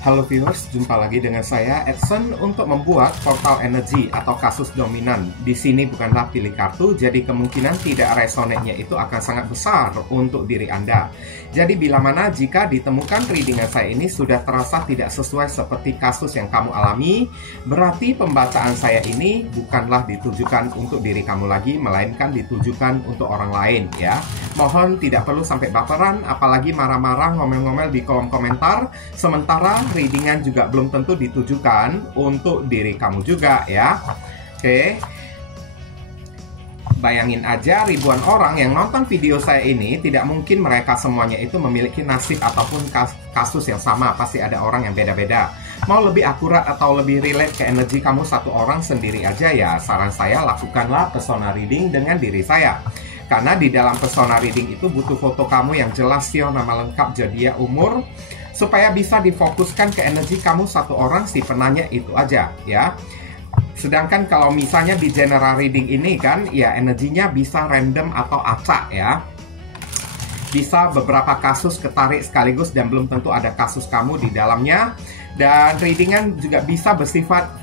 Halo viewers, jumpa lagi dengan saya Edson untuk membuat portal energi atau kasus dominan. Di sini bukanlah pilih kartu, jadi kemungkinan tidak resonate-nya itu akan sangat besar untuk diri Anda. Jadi bila mana jika ditemukan readingan saya ini sudah terasa tidak sesuai seperti kasus yang kamu alami, berarti pembacaan saya ini bukanlah ditujukan untuk diri kamu lagi, melainkan ditujukan untuk orang lain ya. Mohon tidak perlu sampai baperan, apalagi marah-marah, ngomel-ngomel di kolom komentar, sementara readingan juga belum tentu ditujukan untuk diri kamu juga ya. Oke. Bayangin aja ribuan orang yang nonton video saya ini, tidak mungkin mereka semuanya itu memiliki nasib ataupun kasus yang sama. Pasti ada orang yang beda-beda. Mau lebih akurat atau lebih relate ke energi kamu satu orang sendiri aja ya, saran saya lakukanlah persona reading dengan diri saya. Karena di dalam persona reading itu butuh foto kamu yang jelas, sio, nama lengkap, zodiak, umur, supaya bisa difokuskan ke energi kamu satu orang si penanya itu aja ya. Sedangkan kalau misalnya di general reading ini kan ya energinya bisa random atau acak ya. Bisa beberapa kasus ketarik sekaligus dan belum tentu ada kasus kamu di dalamnya. Dan readingan juga bisa bersifat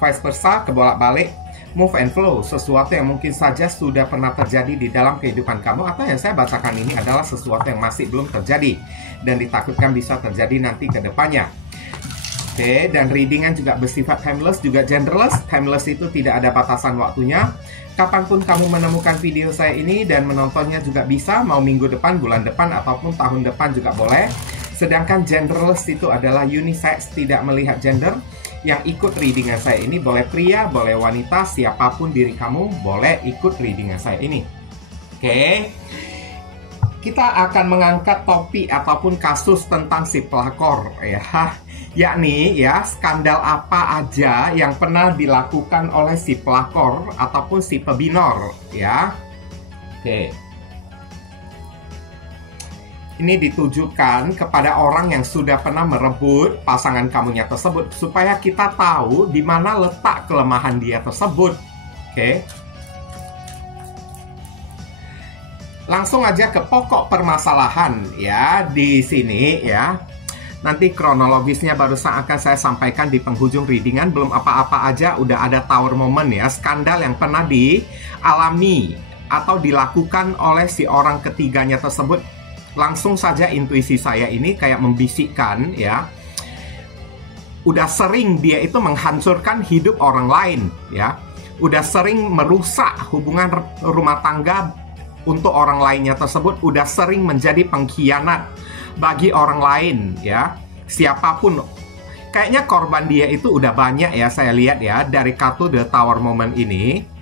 vice versa, kebolak-balik, move and flow, sesuatu yang mungkin saja sudah pernah terjadi di dalam kehidupan kamu, atau yang saya bacakan ini adalah sesuatu yang masih belum terjadi dan ditakutkan bisa terjadi nanti ke depannya. Oke, dan readingan juga bersifat timeless, juga genderless. Timeless itu tidak ada batasan waktunya. Kapanpun kamu menemukan video saya ini dan menontonnya juga bisa, mau minggu depan, bulan depan, ataupun tahun depan juga boleh. Sedangkan genderless itu adalah unisex, tidak melihat gender. Yang ikut readingan saya ini boleh pria, boleh wanita, siapapun diri kamu boleh ikut readingan saya ini. Oke. Kita akan mengangkat topik ataupun kasus tentang si pelakor ya. Yakni ya, skandal apa aja yang pernah dilakukan oleh si pelakor ataupun si pebinor ya. Oke. Ini ditujukan kepada orang yang sudah pernah merebut pasangan kamunya tersebut, supaya kita tahu di mana letak kelemahan dia tersebut. Oke. Langsung aja ke pokok permasalahan ya di sini ya. Nanti kronologisnya barusan akan saya sampaikan di penghujung readingan. Belum apa-apa aja udah ada tower moment ya, skandal yang pernah dialami atau dilakukan oleh si orang ketiganya tersebut. Langsung saja intuisi saya ini kayak membisikkan ya, udah sering dia itu menghancurkan hidup orang lain ya, udah sering merusak hubungan rumah tangga untuk orang lainnya tersebut, udah sering menjadi pengkhianat bagi orang lain ya, siapapun. Kayaknya korban dia itu udah banyak ya, saya lihat ya dari kartu The Tower Moment ini.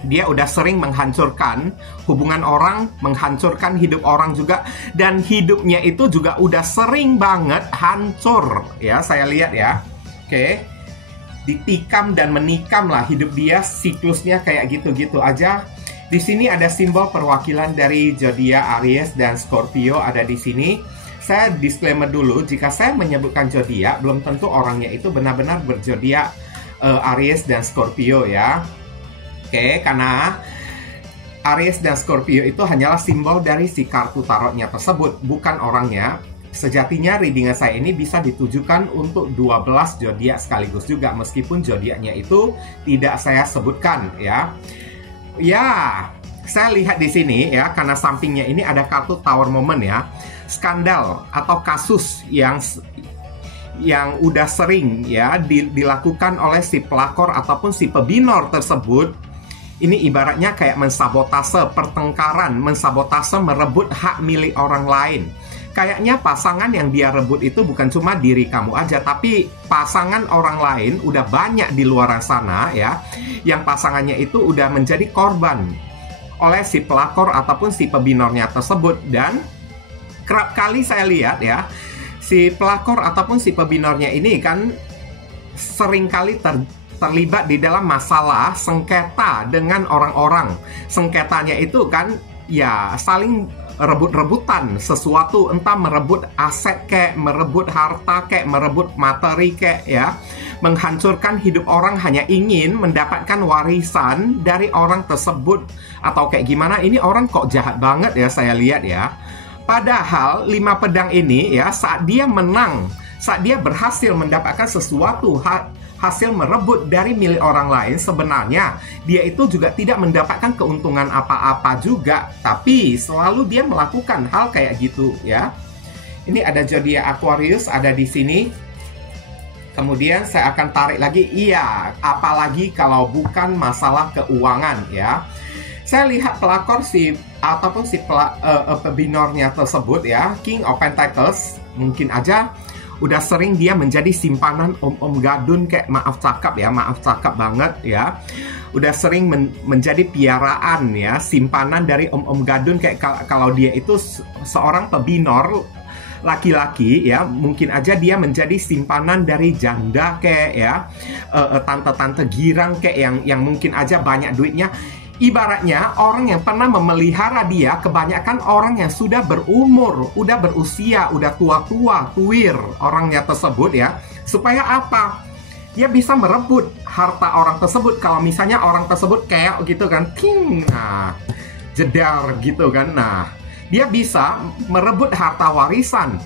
Dia udah sering menghancurkan hubungan orang, menghancurkan hidup orang juga, dan hidupnya itu juga udah sering banget hancur ya, saya lihat ya. Oke. Ditikam dan menikam lah hidup dia, siklusnya kayak gitu-gitu aja. Di sini ada simbol perwakilan dari zodiak Aries dan Scorpio ada di sini. Saya disclaimer dulu, jika saya menyebutkan zodiak belum tentu orangnya itu benar-benar berzodiak Aries dan Scorpio ya. Oke, karena Aries dan Scorpio itu hanyalah simbol dari si kartu tarotnya tersebut, bukan orangnya. Sejatinya readingan saya ini bisa ditujukan untuk 12 zodiak sekaligus juga, meskipun zodiaknya itu tidak saya sebutkan ya. Ya, saya lihat di sini ya, karena sampingnya ini ada kartu Tower Moment ya. Skandal atau kasus yang udah sering ya dilakukan oleh si pelakor ataupun si pebinor tersebut. Ini ibaratnya kayak mensabotase pertengkaran, mensabotase merebut hak milik orang lain. Kayaknya pasangan yang dia rebut itu bukan cuma diri kamu aja, tapi pasangan orang lain udah banyak di luar sana ya, yang pasangannya itu udah menjadi korban oleh si pelakor ataupun si pebinornya tersebut. Dan kerap kali saya lihat ya, si pelakor ataupun si pebinornya ini kan seringkali terlibat di dalam masalah sengketa dengan orang-orang. Sengketanya itu kan ya saling rebut-rebutan sesuatu, entah merebut aset kek, merebut harta kek, merebut materi kek ya. Menghancurkan hidup orang hanya ingin mendapatkan warisan dari orang tersebut. Atau kayak gimana, ini orang kok jahat banget ya saya lihat ya. Padahal 5 pedang ini ya, saat dia menang saat dia berhasil mendapatkan sesuatu, hasil merebut dari milik orang lain, sebenarnya dia itu juga tidak mendapatkan keuntungan apa-apa juga, tapi selalu dia melakukan hal kayak gitu ya. Ini ada zodiak Aquarius ada di sini. Kemudian saya akan tarik lagi, iya, apalagi kalau bukan masalah keuangan ya. Saya lihat pelakor ataupun pebinornya tersebut ya, King of Pentacles, mungkin aja udah sering dia menjadi simpanan om-om gadun, kayak maaf cakap banget ya. Udah sering menjadi piaraan ya, simpanan dari om-om gadun, kayak kalau dia itu seorang pebinor laki-laki ya, mungkin aja dia menjadi simpanan dari janda kayak ya, tante-tante girang kayak yang mungkin aja banyak duitnya. Ibaratnya orang yang pernah memelihara dia kebanyakan orang yang sudah berumur, udah berusia, udah tua-tua, tuir orangnya tersebut ya. Supaya apa? Dia bisa merebut harta orang tersebut. Kalau misalnya orang tersebut kayak gitu kan, nah, jedar gitu kan. Nah, dia bisa merebut harta warisan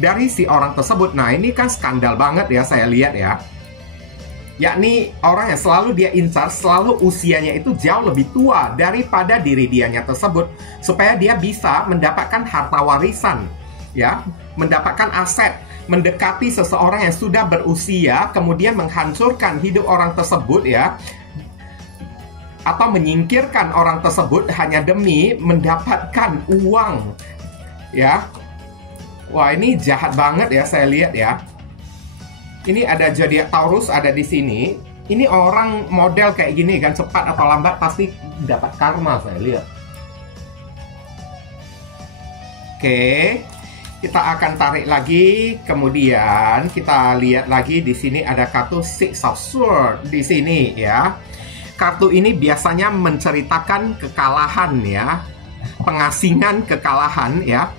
dari si orang tersebut. Nah, ini kan skandal banget ya saya lihat ya. Yakni orang yang selalu dia incar, selalu usianya itu jauh lebih tua daripada diri dianya tersebut, supaya dia bisa mendapatkan harta warisan ya, mendapatkan aset, mendekati seseorang yang sudah berusia, kemudian menghancurkan hidup orang tersebut ya, atau menyingkirkan orang tersebut hanya demi mendapatkan uang ya. Wah, ini jahat banget ya saya lihat ya. Ini ada zodiak Taurus ada di sini. Ini orang model kayak gini kan, cepat atau lambat pasti dapat karma saya lihat. Oke, kita akan tarik lagi. Kemudian kita lihat lagi di sini ada kartu Six of Swords di sini ya. Kartu ini biasanya menceritakan kekalahan ya, pengasingan kekalahan ya.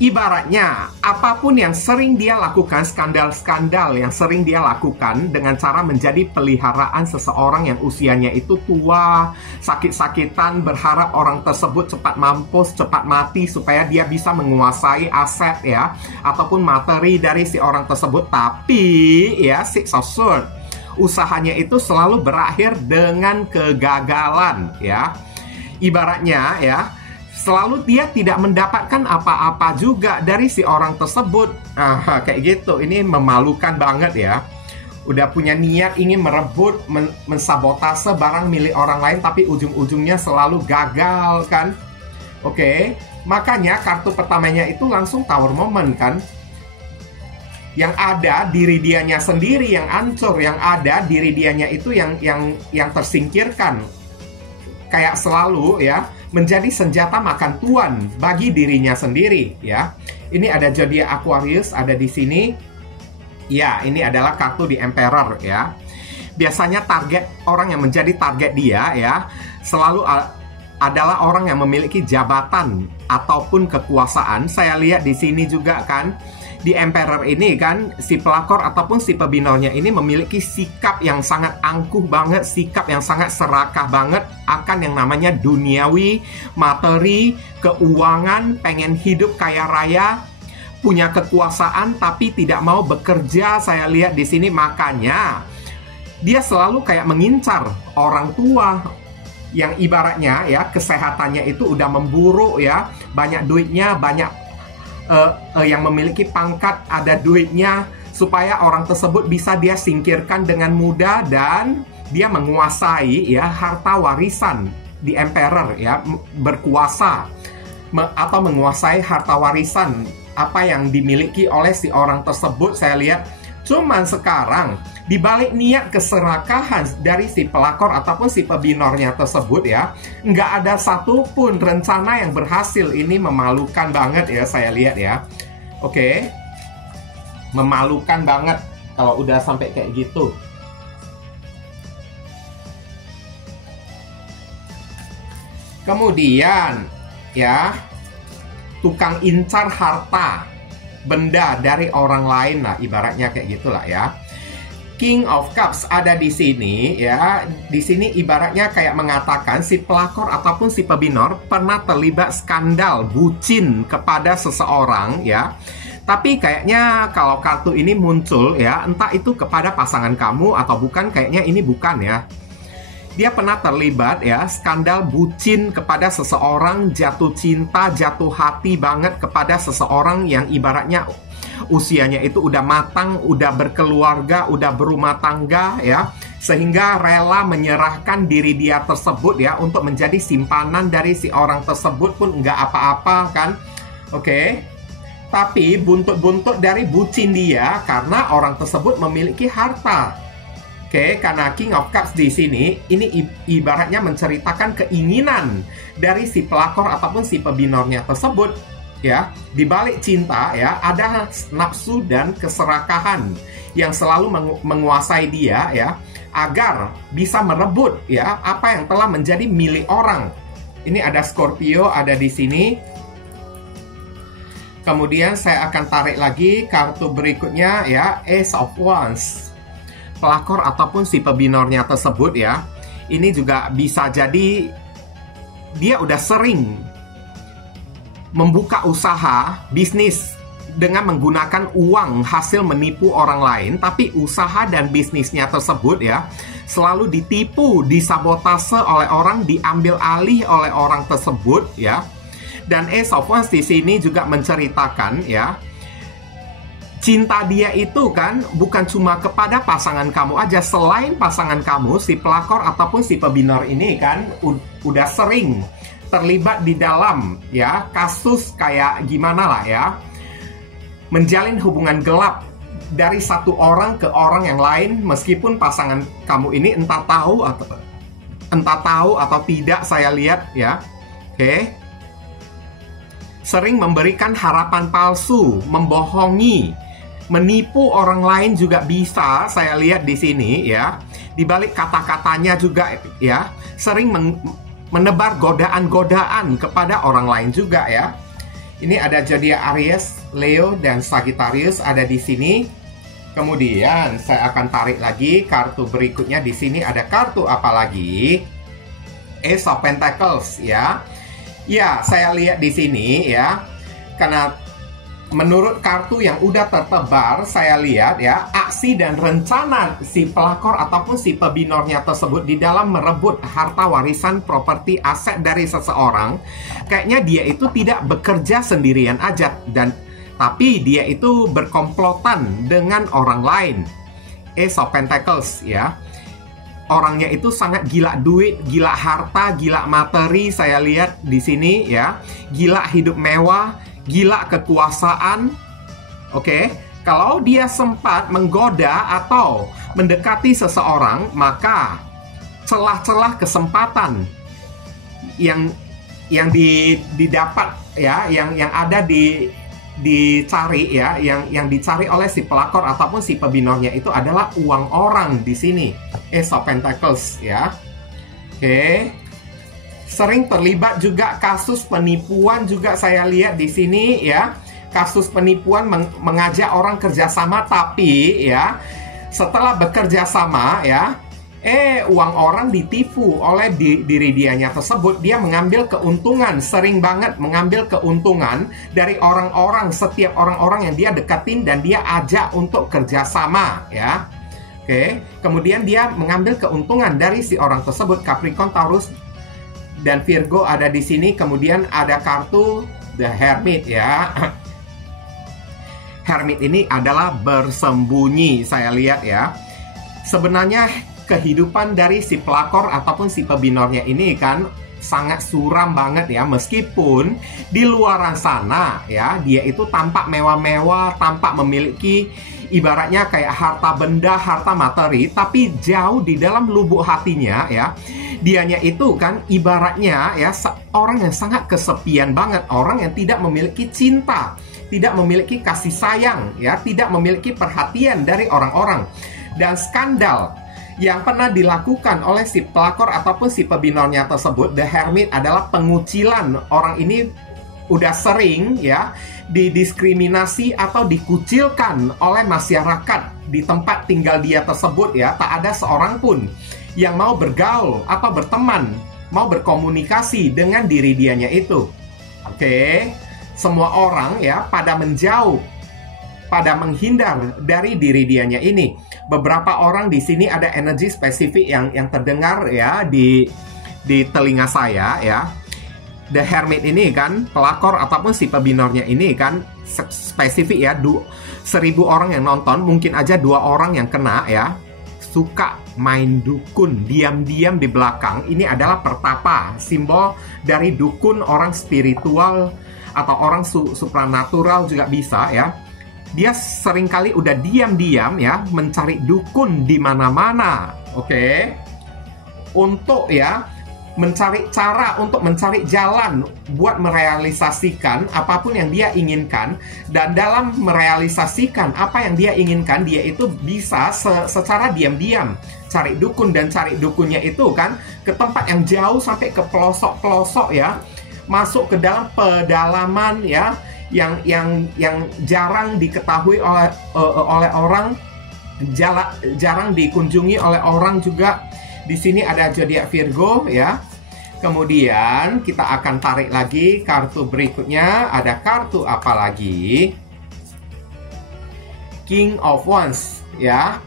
Ibaratnya, apapun yang sering dia lakukan, skandal-skandal yang sering dia lakukan dengan cara menjadi peliharaan seseorang yang usianya itu tua, sakit-sakitan, berharap orang tersebut cepat mampus, cepat mati, supaya dia bisa menguasai aset ya, ataupun materi dari si orang tersebut. Tapi, ya, Six of Swords, usahanya itu selalu berakhir dengan kegagalan ya. Ibaratnya ya, selalu dia tidak mendapatkan apa-apa juga dari si orang tersebut. Kayak gitu. Ini memalukan banget ya. Udah punya niat ingin merebut, mensabotase barang milik orang lain, tapi ujung-ujungnya selalu gagal kan. Oke, makanya kartu pertamanya itu langsung Tower Moment kan. Yang ada diri dianya sendiri yang hancur, yang ada diri dianya itu yang tersingkirkan. Kayak selalu ya, menjadi senjata makan tuan bagi dirinya sendiri ya. Ini ada zodiak Aquarius ada di sini. Ya, ini adalah kartu di Emperor ya. Biasanya target orang yang menjadi target dia ya, selalu adalah orang yang memiliki jabatan ataupun kekuasaan. Saya lihat di sini juga kan, di Emperor ini kan, si pelakor ataupun si pebinornya ini memiliki sikap yang sangat angkuh banget, sikap yang sangat serakah banget akan yang namanya duniawi, materi, keuangan, pengen hidup kaya raya, punya kekuasaan tapi tidak mau bekerja. Saya lihat di sini, makanya dia selalu kayak mengincar orang tua yang ibaratnya ya, kesehatannya itu udah memburuk ya, banyak duitnya, banyak yang memiliki pangkat, ada duitnya, supaya orang tersebut bisa dia singkirkan dengan mudah dan dia menguasai ya harta warisan di Emperor ya, berkuasa atau menguasai harta warisan apa yang dimiliki oleh si orang tersebut. Saya lihat cuman sekarang dibalik niat keserakahan dari si pelakor ataupun si pebinornya tersebut ya, nggak ada satupun rencana yang berhasil. Ini memalukan banget ya saya lihat ya. Oke, memalukan banget kalau udah sampai kayak gitu. Kemudian ya, tukang incar harta benda dari orang lain lah, ibaratnya kayak gitulah ya. King of Cups ada di sini ya. Di sini ibaratnya kayak mengatakan si pelakor ataupun si pebinor pernah terlibat skandal bucin kepada seseorang ya. Tapi kayaknya kalau kartu ini muncul ya, entah itu kepada pasangan kamu atau bukan, kayaknya ini bukan ya. Dia pernah terlibat ya, skandal bucin kepada seseorang, jatuh cinta, jatuh hati banget kepada seseorang yang ibaratnya usianya itu udah matang, udah berkeluarga, udah berumah tangga ya, sehingga rela menyerahkan diri dia tersebut ya untuk menjadi simpanan dari si orang tersebut pun nggak apa-apa kan. Oke. Tapi buntut-buntut dari bucin dia karena orang tersebut memiliki harta. Oke, karena King of Cups di sini, ini ibaratnya menceritakan keinginan dari si pelakor ataupun si pebinornya tersebut. Ya, di balik cinta ya, ada nafsu dan keserakahan yang selalu menguasai dia ya, agar bisa merebut ya apa yang telah menjadi milik orang. Ini ada Scorpio ada di sini. Kemudian saya akan tarik lagi kartu berikutnya ya, Ace of Wands. Pelakor ataupun si pebinornya tersebut ya, ini juga bisa jadi dia udah sering membuka usaha bisnis dengan menggunakan uang hasil menipu orang lain, tapi usaha dan bisnisnya tersebut ya selalu ditipu, disabotase oleh orang, diambil alih oleh orang tersebut ya. Dan Ace of Wands di sini juga menceritakan ya, cinta dia itu kan bukan cuma kepada pasangan kamu aja. Selain pasangan kamu, si pelakor ataupun si pebinor ini kan udah sering terlibat di dalam ya kasus kayak gimana lah ya, menjalin hubungan gelap dari satu orang ke orang yang lain, meskipun pasangan kamu ini entah tahu atau tidak, saya lihat ya. Oke. Sering memberikan harapan palsu, membohongi, menipu orang lain juga bisa, saya lihat di sini ya. Di balik kata-katanya juga ya, sering menebar godaan-godaan kepada orang lain juga ya. Ini ada zodiak Aries, Leo, dan Sagittarius ada di sini. Kemudian saya akan tarik lagi kartu berikutnya. Di sini ada kartu apa lagi? Ace of Pentacles ya. Ya, saya lihat di sini ya, karena menurut kartu yang udah tertebar, saya lihat ya, aksi dan rencana si pelakor ataupun si pebinornya tersebut di dalam merebut harta warisan, properti, aset dari seseorang, kayaknya dia itu tidak bekerja sendirian aja, tapi dia itu berkomplotan dengan orang lain. Ace of Pentacles ya. Orangnya itu sangat gila duit, gila harta, gila materi, saya lihat di sini ya. Gila hidup mewah, gila kekuasaan. Oke, kalau dia sempat menggoda atau mendekati seseorang, maka celah-celah kesempatan yang didapat ya, yang ada dicari ya, yang dicari oleh si pelakor ataupun si pebinornya itu adalah uang orang di sini. Ace of Pentacles ya. Oke. Sering terlibat juga kasus penipuan juga saya lihat di sini ya. Kasus penipuan mengajak orang kerjasama, tapi ya setelah bekerja sama ya, uang orang ditipu oleh diri dianya tersebut. Dia mengambil keuntungan, sering banget mengambil keuntungan dari orang-orang, setiap orang-orang yang dia deketin dan dia ajak untuk kerjasama ya. Oke, kemudian dia mengambil keuntungan dari si orang tersebut. Capricorn, Taurus, dan Virgo ada di sini. Kemudian ada kartu The Hermit ya. Hermit ini adalah bersembunyi, saya lihat ya. Sebenarnya kehidupan dari si pelakor ataupun si pebinornya ini kan sangat suram banget ya, meskipun di luar sana ya dia itu tampak mewah-mewah, tampak memiliki ibaratnya kayak harta benda, harta materi, tapi jauh di dalam lubuk hatinya ya, dianya itu kan ibaratnya ya orang yang sangat kesepian banget, orang yang tidak memiliki cinta, tidak memiliki kasih sayang ya, tidak memiliki perhatian dari orang-orang. Dan skandal yang pernah dilakukan oleh si pelakor ataupun si pebinornya tersebut, The Hermit, adalah pengucilan. Orang ini udah sering ya didiskriminasi atau dikucilkan oleh masyarakat di tempat tinggal dia tersebut ya. Tak ada seorang pun yang mau bergaul atau berteman, mau berkomunikasi dengan diri dianya itu. Oke, semua orang ya pada menjauh pada menghindar dari diri dianya ini. Beberapa orang di sini ada energi spesifik yang terdengar ya di telinga saya ya. The Hermit ini kan, pelakor ataupun si pebinornya ini kan spesifik ya, 1000 orang yang nonton, mungkin aja 2 orang yang kena ya. Suka main dukun diam-diam di belakang. Ini adalah pertapa, simbol dari dukun, orang spiritual atau orang supranatural juga bisa ya. Dia seringkali udah diam-diam ya mencari dukun di mana-mana, oke? Untuk ya mencari cara untuk mencari jalan buat merealisasikan apapun yang dia inginkan. Dan dalam merealisasikan apa yang dia inginkan, dia itu bisa secara diam-diam cari dukun, dan cari dukunnya itu kan ke tempat yang jauh sampai ke pelosok-pelosok ya, masuk ke dalam pedalaman ya, yang jarang diketahui oleh orang, jarang dikunjungi oleh orang juga. Di sini ada zodiak Virgo ya. Kemudian kita akan tarik lagi kartu berikutnya. Ada kartu apa lagi? King of Wands ya.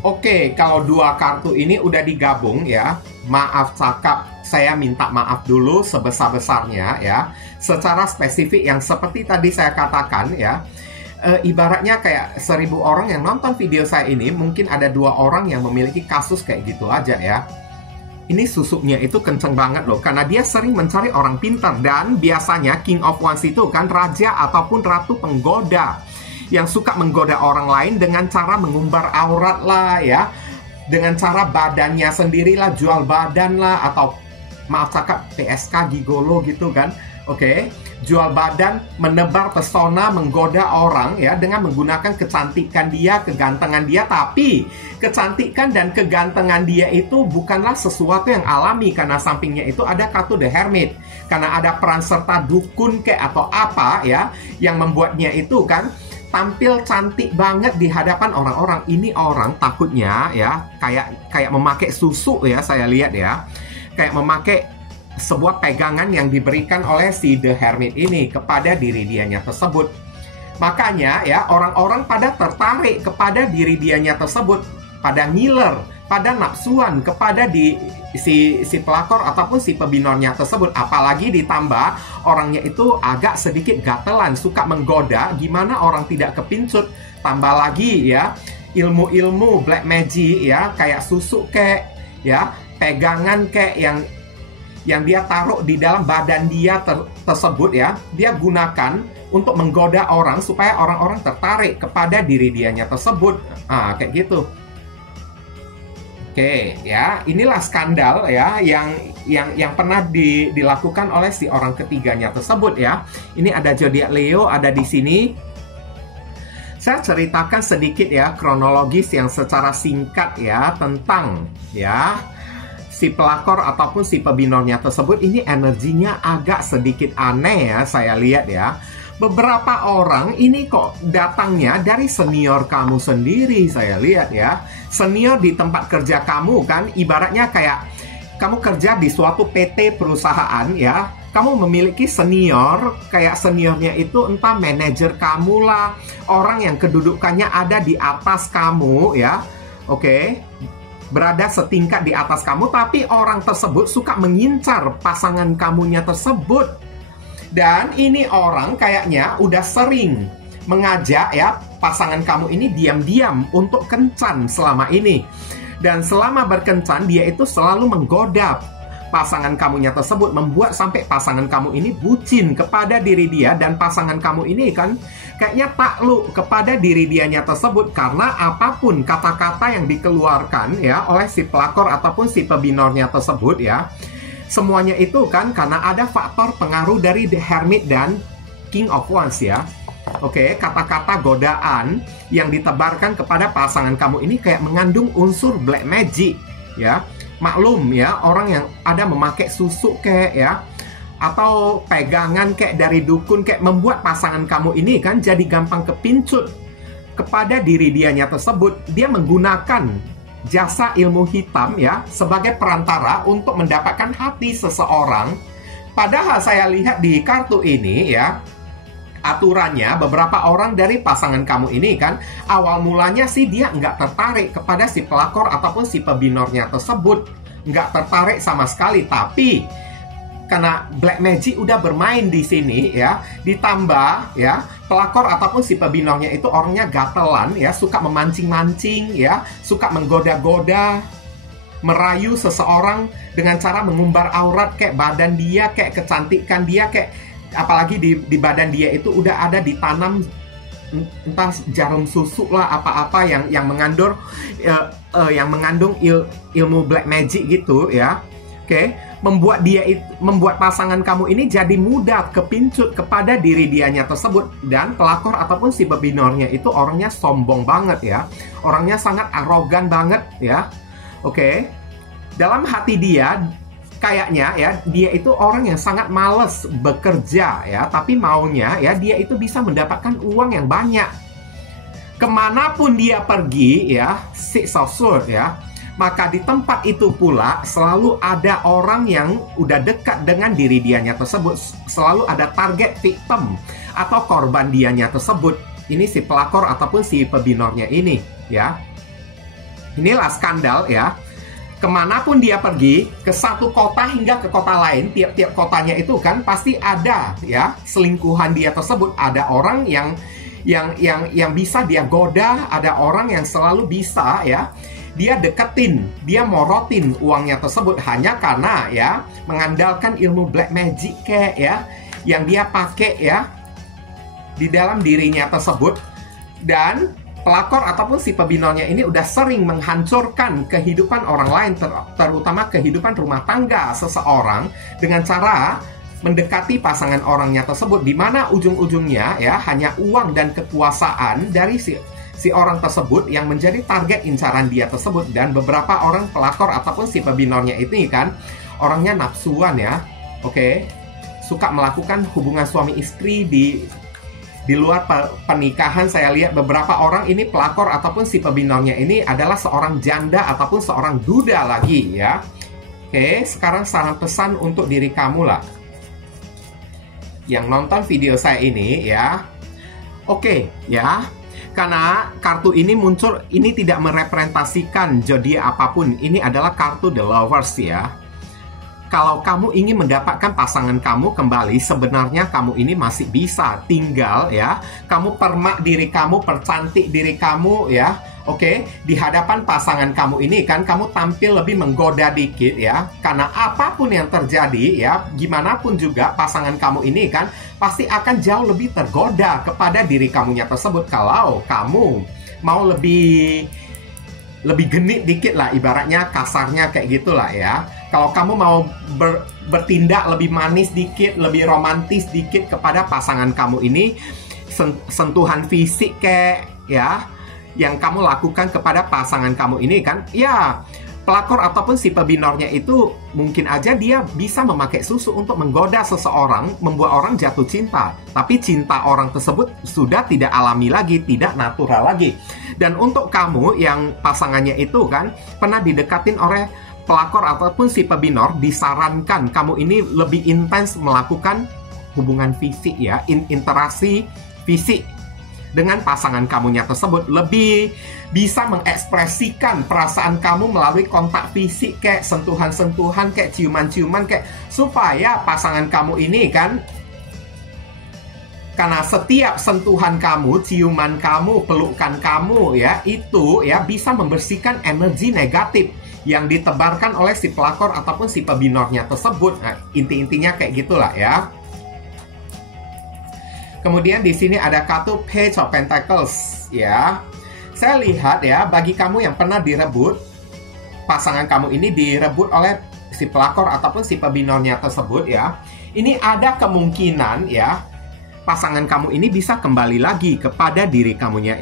Oke, kalau 2 kartu ini udah digabung ya. Maaf cakap, saya minta maaf dulu sebesar-besarnya ya. Secara spesifik yang seperti tadi saya katakan ya. Ibaratnya kayak 1000 orang yang nonton video saya ini, mungkin ada 2 orang yang memiliki kasus kayak gitu aja ya. Ini susuknya itu kenceng banget loh, karena dia sering mencari orang pintar. Dan biasanya King of Wands itu kan raja ataupun ratu penggoda, yang suka menggoda orang lain dengan cara mengumbar aurat lah ya, dengan cara badannya sendirilah, jual badan lah, atau maaf cakap PSK gigolo gitu kan. Oke, jual badan, menebar pesona, menggoda orang ya dengan menggunakan kecantikan dia, kegantengan dia. Tapi kecantikan dan kegantengan dia itu bukanlah sesuatu yang alami, karena sampingnya itu ada kartu The Hermit. Karena ada peran serta dukun kayak atau apa ya, yang membuatnya itu kan tampil cantik banget di hadapan orang-orang. Ini orang takutnya ya kayak memakai susu ya, saya lihat ya, kayak memakai sebuah pegangan yang diberikan oleh si The Hermit ini kepada diri dianya tersebut. Makanya ya orang-orang pada tertarik kepada diri dianya tersebut, pada ngiler, pada nafsuan kepada si pelakor ataupun si pebinornya tersebut. Apalagi ditambah orangnya itu agak sedikit gatelan, suka menggoda, gimana orang tidak kepincut. Tambah lagi ya ilmu-ilmu black magic ya, kayak susu kek ya, pegangan kek yang dia taruh di dalam badan dia tersebut ya, dia gunakan untuk menggoda orang supaya orang-orang tertarik kepada diri dianya tersebut. Kayak gitu. Oke, ya, inilah skandal ya yang pernah dilakukan oleh si orang ketiganya tersebut ya. Ini ada zodiak Leo ada di sini. Saya ceritakan sedikit ya kronologis yang secara singkat ya tentang ya si pelakor ataupun si pebinornya tersebut. Ini energinya agak sedikit aneh ya, saya lihat ya. Beberapa orang ini kok datangnya dari senior kamu sendiri, saya lihat ya. Senior di tempat kerja kamu kan, ibaratnya kayak kamu kerja di suatu PT perusahaan ya. Kamu memiliki senior, kayak seniornya itu entah manajer kamu lah, orang yang kedudukannya ada di atas kamu ya. Oke, berada setingkat di atas kamu, tapi orang tersebut suka mengincar pasangan kamunya tersebut. Dan ini orang kayaknya udah sering mengajak ya pasangan kamu ini diam-diam untuk kencan selama ini. Dan selama berkencan dia itu selalu menggoda pasangan kamunya tersebut, membuat sampai pasangan kamu ini bucin kepada diri dia. Dan pasangan kamu ini kan kayaknya takluk kepada diri dianya tersebut, karena apapun kata-kata yang dikeluarkan ya oleh si pelakor ataupun si pebinornya tersebut ya, semuanya itu kan karena ada faktor pengaruh dari The Hermit dan King of Wands ya. Oke, kata-kata godaan yang ditebarkan kepada pasangan kamu ini kayak mengandung unsur black magic ya. Maklum ya, orang yang ada memakai susu kayak ya, atau pegangan kayak dari dukun kayak membuat pasangan kamu ini kan jadi gampang kepincut kepada diri dianya tersebut. Dia menggunakan jasa ilmu hitam ya sebagai perantara untuk mendapatkan hati seseorang. Padahal saya lihat di kartu ini ya, aturannya beberapa orang dari pasangan kamu ini kan awal mulanya sih dia nggak tertarik kepada si pelakor ataupun si pebinornya tersebut, nggak tertarik sama sekali. Tapi karena black magic udah bermain di sini ya, ditambah ya pelakor ataupun si pebinornya itu orangnya gatelan ya, suka memancing-mancing ya, suka menggoda-goda, merayu seseorang dengan cara mengumbar aurat, kayak badan dia, kayak kecantikan dia, kayak apalagi di badan dia itu udah ada ditanam entah jarum susu lah, apa-apa yang mengandung ilmu black magic gitu ya. Oke, membuat pasangan kamu ini jadi mudah kepincut kepada diri dianya tersebut. Dan pelakor ataupun si pebinornya itu orangnya sombong banget ya, orangnya sangat arogan banget ya. Oke, dalam hati dia kayaknya ya, dia itu orang yang sangat males bekerja ya, tapi maunya ya dia itu bisa mendapatkan uang yang banyak. Kemanapun dia pergi ya, Six of Swords ya, maka di tempat itu pula selalu ada orang yang udah dekat dengan diri dianya tersebut, selalu ada target victim atau korban dianya tersebut. Ini si pelakor ataupun si pebinornya ini ya. Inilah skandal ya. Kemanapun dia pergi, ke satu kota hingga ke kota lain, tiap-tiap kotanya itu kan pasti ada ya selingkuhan dia tersebut. Ada orang yang bisa dia goda, ada orang yang selalu bisa ya dia deketin, dia morotin uangnya tersebut hanya karena ya mengandalkan ilmu black magic kayak ya yang dia pakai ya di dalam dirinya tersebut. Dan pelakor ataupun si pebinornya ini udah sering menghancurkan kehidupan orang lain, terutama kehidupan rumah tangga seseorang dengan cara mendekati pasangan orangnya tersebut, di mana ujung-ujungnya ya hanya uang dan kekuasaan dari si orang tersebut yang menjadi target incaran dia tersebut. Dan beberapa orang pelakor ataupun si pebinornya ini kan orangnya nafsuan ya, oke, suka melakukan hubungan suami istri di luar pernikahan. Saya lihat beberapa orang ini pelakor ataupun si pebinornya ini adalah seorang janda ataupun seorang duda lagi ya. Oke, sekarang saran pesan untuk diri kamu lah yang nonton video saya ini ya. Oke ya, karena kartu ini muncul, ini tidak merepresentasikan zodiak apapun. Ini adalah kartu The Lovers ya. Kalau kamu ingin mendapatkan pasangan kamu kembali, sebenarnya kamu ini masih bisa. Tinggal ya, kamu permak diri kamu, percantik diri kamu ya. Oke, di hadapan pasangan kamu ini kan kamu tampil lebih menggoda dikit ya. Karena apapun yang terjadi ya, gimana pun juga pasangan kamu ini kan pasti akan jauh lebih tergoda kepada diri kamunya tersebut. Kalau kamu mau lebih genit dikit lah, ibaratnya kasarnya kayak gitulah ya. Kalau kamu mau bertindak lebih manis dikit, lebih romantis dikit kepada pasangan kamu ini, sentuhan fisik kayak ya yang kamu lakukan kepada pasangan kamu ini kan, ya pelakor ataupun si pebinornya itu mungkin aja dia bisa memakai susu untuk menggoda seseorang, membuat orang jatuh cinta. Tapi cinta orang tersebut sudah tidak alami lagi, tidak natural lagi. Dan untuk kamu yang pasangannya itu kan pernah didekatin oleh pelakor ataupun si pebinor, disarankan kamu ini lebih intens melakukan hubungan fisik ya, interaksi fisik dengan pasangan kamunya tersebut, lebih bisa mengekspresikan perasaan kamu melalui kontak fisik, kayak sentuhan-sentuhan, kayak ciuman-ciuman, kayak supaya pasangan kamu ini kan, karena setiap sentuhan kamu, ciuman kamu, pelukan kamu ya, itu ya bisa membersihkan energi negatif yang ditebarkan oleh si pelakor ataupun si pebinornya tersebut. Nah, inti-intinya kayak gitulah ya. Kemudian di sini ada kartu Page of Pentacles ya. Saya lihat ya, bagi kamu yang pernah direbut, pasangan kamu ini direbut oleh si pelakor ataupun si pebinornya tersebut ya. Ini ada kemungkinan ya, pasangan kamu ini bisa kembali lagi kepada diri kamunya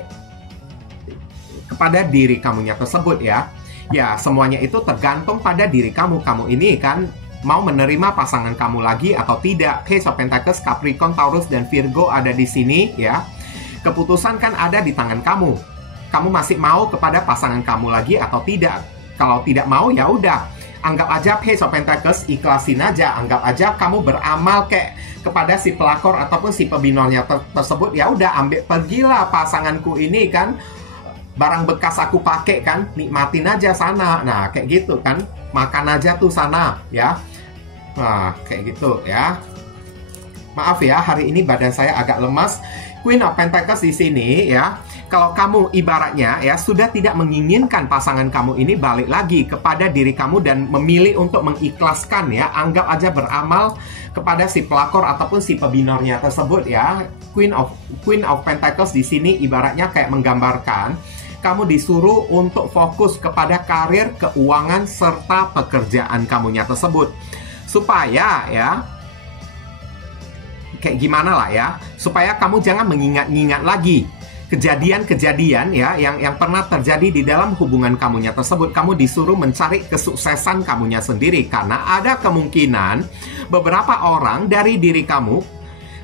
tersebut ya. Ya, semuanya itu tergantung pada diri kamu. Kamu ini kan mau menerima pasangan kamu lagi atau tidak. Page of Pentacles, Capricorn, Taurus, dan Virgo ada di sini ya. Keputusan kan ada di tangan kamu. Kamu masih mau kepada pasangan kamu lagi atau tidak? Kalau tidak mau ya udah, Anggap aja Page of Pentacles, ikhlasin aja. Anggap aja kamu beramal kayak kepada si pelakor ataupun si pebinornya tersebut. Ya udah, ambil, pergilah pasanganku ini kan, barang bekas aku pakai kan, nikmatin aja sana. Nah, kayak gitu kan, makan aja tuh sana ya. Nah, kayak gitu ya. Maaf ya, hari ini badan saya agak lemas. Queen of Pentacles di sini ya. Kalau kamu ibaratnya ya sudah tidak menginginkan pasangan kamu ini balik lagi kepada diri kamu dan memilih untuk mengikhlaskan ya, anggap aja beramal kepada si pelakor ataupun si pebinornya tersebut ya. Queen of Pentacles di sini ibaratnya kayak menggambarkan kamu disuruh untuk fokus kepada karir, keuangan serta pekerjaan kamunya tersebut. Supaya ya kayak gimana lah ya, supaya kamu jangan mengingat-ingat lagi kejadian-kejadian ya yang pernah terjadi di dalam hubungan kamunya tersebut. Kamu disuruh mencari kesuksesan kamunya sendiri, karena ada kemungkinan beberapa orang dari diri kamu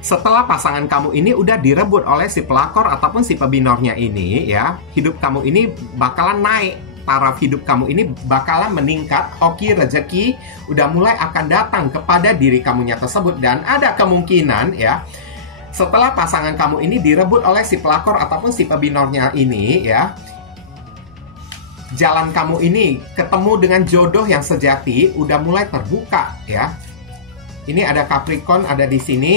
setelah pasangan kamu ini udah direbut oleh si pelakor ataupun si pebinornya ini ya, hidup kamu ini bakalan naik, taraf hidup kamu ini bakalan meningkat, hoki rezeki udah mulai akan datang kepada diri kamunya tersebut. Dan ada kemungkinan ya, setelah pasangan kamu ini direbut oleh si pelakor ataupun si pebinornya ini ya, jalan kamu ini ketemu dengan jodoh yang sejati udah mulai terbuka ya. Ini ada Capricorn ada di sini.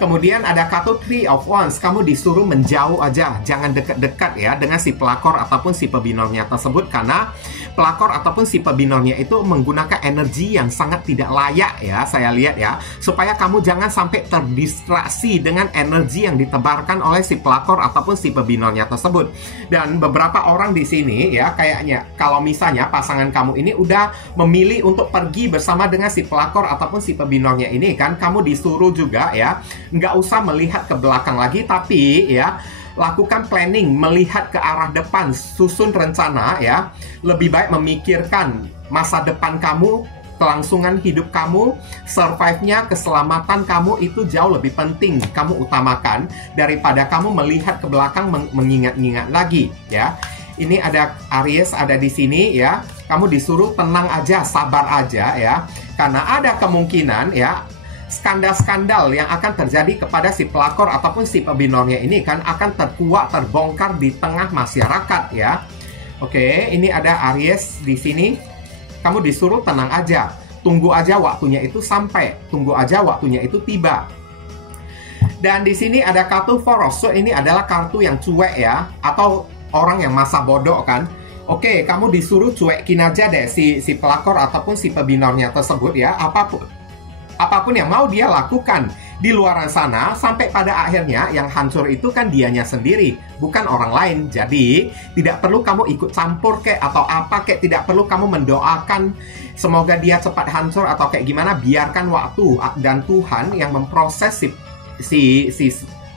Kemudian ada kartu Three of Wands. Kamu disuruh menjauh aja, jangan dekat-dekat ya dengan si pelakor ataupun si pebinornya tersebut, karena pelakor ataupun si pebinornya itu menggunakan energi yang sangat tidak layak ya, saya lihat ya, supaya kamu jangan sampai terdistraksi dengan energi yang ditebarkan oleh si pelakor ataupun si pebinornya tersebut. Dan beberapa orang di sini ya, kayaknya kalau misalnya pasangan kamu ini udah memilih untuk pergi bersama dengan si pelakor ataupun si pebinornya ini kan, kamu disuruh juga ya, nggak usah melihat ke belakang lagi, tapi ya lakukan planning, melihat ke arah depan, susun rencana ya. Lebih baik memikirkan masa depan kamu, kelangsungan hidup kamu, survive-nya, keselamatan kamu itu jauh lebih penting kamu utamakan daripada kamu melihat ke belakang mengingat-ingat lagi ya. Ini ada Aries ada di sini ya. Kamu disuruh tenang aja, sabar aja ya. Karena ada kemungkinan ya, skandal-skandal yang akan terjadi kepada si pelakor ataupun si pebinornya ini kan akan terkuak, terbongkar di tengah masyarakat ya. Oke, ini ada Aries di sini. Kamu disuruh tenang aja, tunggu aja waktunya itu sampai, tunggu aja waktunya itu tiba. Dan di sini ada kartu Four of Swords. Ini adalah kartu yang cuek ya, atau orang yang masa bodoh kan. Oke, kamu disuruh cuekin aja deh si pelakor ataupun si pebinornya tersebut ya, apapun yang mau dia lakukan di luar sana, sampai pada akhirnya yang hancur itu kan dianya sendiri, bukan orang lain. Jadi tidak perlu kamu ikut campur kek atau apa kek, tidak perlu kamu mendoakan semoga dia cepat hancur atau kayak gimana. Biarkan waktu dan Tuhan yang memproses si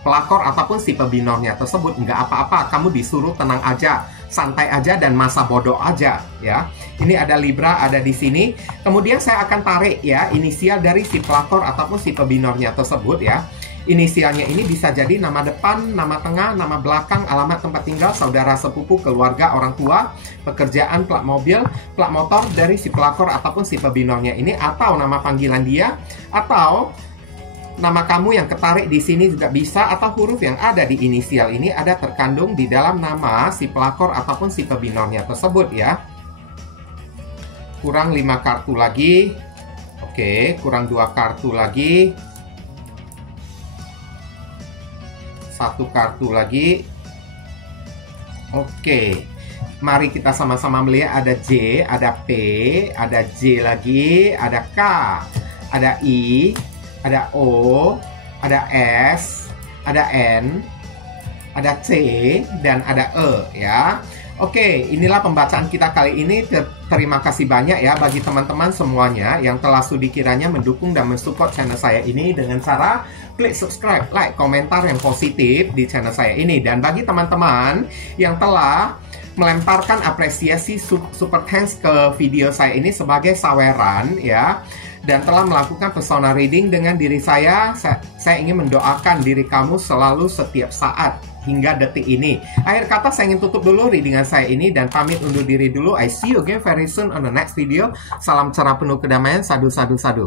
pelakor ataupun si pebinornya tersebut. Nggak apa-apa, kamu disuruh tenang aja, santai aja, dan masa bodoh aja ya. Ini ada Libra ada di sini. Kemudian saya akan tarik ya inisial dari si pelakor ataupun si pebinornya tersebut ya. Inisialnya ini bisa jadi nama depan, nama tengah, nama belakang, alamat tempat tinggal, saudara sepupu, keluarga, orang tua, pekerjaan, plat mobil, plat motor dari si pelakor ataupun si pebinornya ini, atau nama panggilan dia, atau nama kamu yang ketarik di sini juga bisa, atau huruf yang ada di inisial ini ada terkandung di dalam nama si pelakor ataupun si pebinornya tersebut ya. Kurang 5 kartu lagi. Oke, kurang 2 kartu lagi. 1 kartu lagi. Oke. Mari kita sama-sama melihat, ada J, ada P, ada J lagi, ada K, ada I, ada O, ada S, ada N, ada C, dan ada E ya. Oke, inilah pembacaan kita kali ini. Terima kasih banyak ya bagi teman-teman semuanya yang telah sudi kiranya mendukung dan mensupport channel saya ini dengan cara klik subscribe, like, komentar yang positif di channel saya ini. Dan bagi teman-teman yang telah melemparkan apresiasi super thanks ke video saya ini sebagai saweran ya, dan telah melakukan persona reading dengan diri saya ingin mendoakan diri kamu selalu setiap saat hingga detik ini. Akhir kata saya ingin tutup dulu readingan saya ini dan pamit undur diri dulu. I see you again very soon on the next video. Salam cerah penuh kedamaian. Sadu, sadu, sadu.